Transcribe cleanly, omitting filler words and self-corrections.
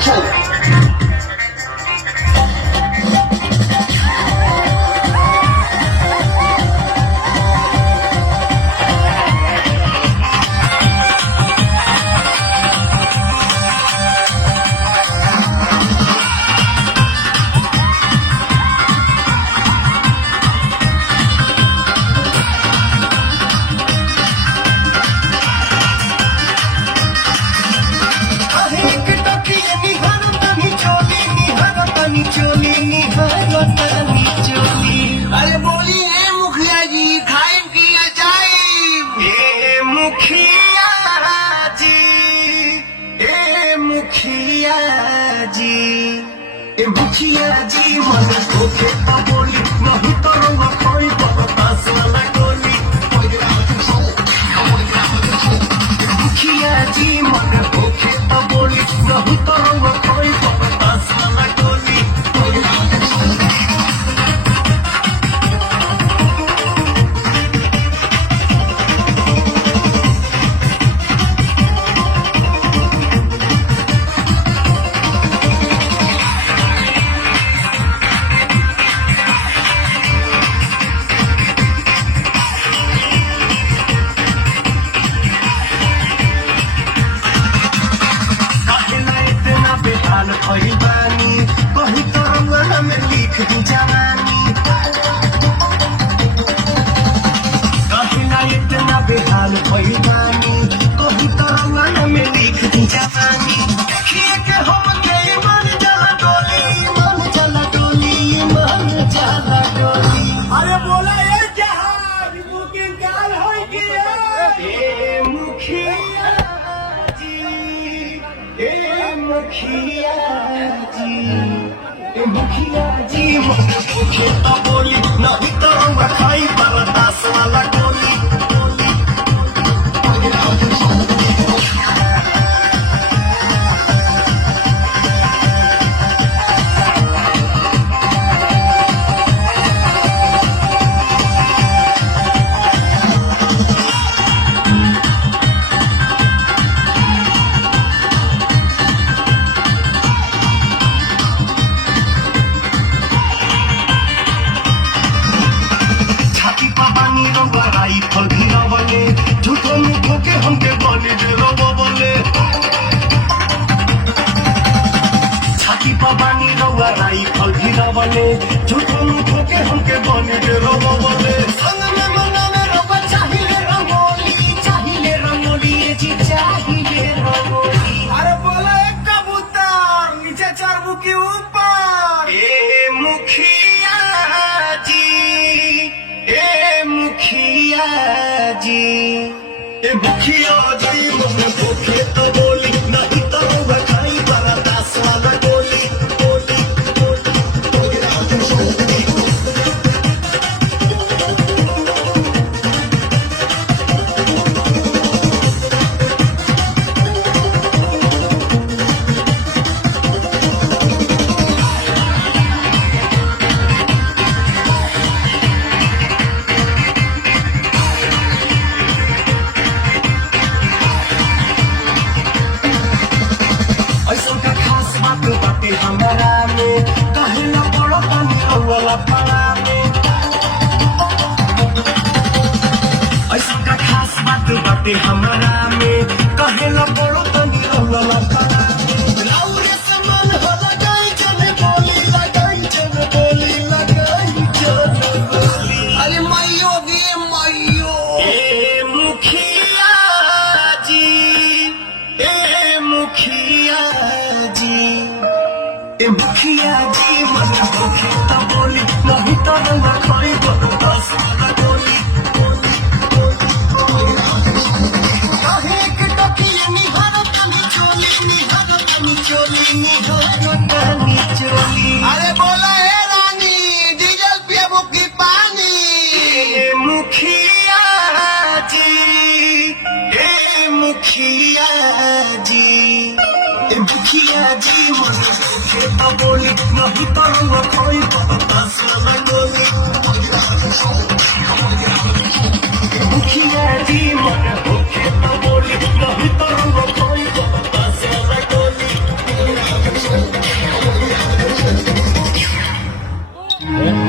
control. अरे बोलिए मुखिया जी खाए पिया जाए। मुखिया जी, मुखिया जी, मुखिया जी मन होके तो बोली नहीं तो रंग कोई बरसात वाला गोली। मुखिया जी मन होके तो बोली नहीं तो रंग कोई बरसात वाला गोली। भइल बानी कहीं तो रंगना में लिख दी जवानी। कहीं ना इतना बेहाल भइल बानी कहीं तो रंगना में लिख दी जवानी। देखिए के हम के मन जला डोली, मन जला डोली, मन जला डोली। अरे बोला ये जहाज बुकिंग काल होई की मुखिया जी, मुखिया जी, मुखिया जी मन होके तो बोली नहीं तो रंग खाई बरदास वाला गोली। राइफल गिरावले झूठो मुठो के हमके बने दे रोबले। छाती पर बानी रउआ राइफल गिरावले झूठो मुठो के हमके बने दे रोबले। संग में मनाने रउआ चाहिए रंगोली, चाहिए रंगोली जी, चाहिए रंगोली। अरे बोला एक कबूतर नीचे चढ़ू के ऊपर। मुखिया जी, मुखिया जी, मुखिया जी मन होके तो बोली नहीं तो रंग खाई बरदास वाला गोली। बाटे हमारा में कहीं ना पड़ो पानी वाला पारा में। ऐसा का खास बात बाटे हमारा में कहीं ना पड़ो पानी वाला पारा में। लाउरे से मन हो लगाई जने बोली, लगाई जने बोली, लगाई जने बोली। अरे माइयो गे माइयो। मुखिया जी, मुखिया जी, मुखिया जी मन होके तो बोली नहीं तो रंग खाई बरदास वाला गोली। कहीं के टकिए निहारो तनी चोली, निहारो तनी चोली, निहारो तनी चोली। अरे बोला ए रानी डीजल पियबो की पानी। मुखिया जी, मुखिया जी, मुखिया जी मन होके तो बोली नहीं तो रंग खाई बरदास वाला गोली। मुखिया जी मन होके तो बोली नहीं तो रंग खाई बरदास वाला गोली। ए,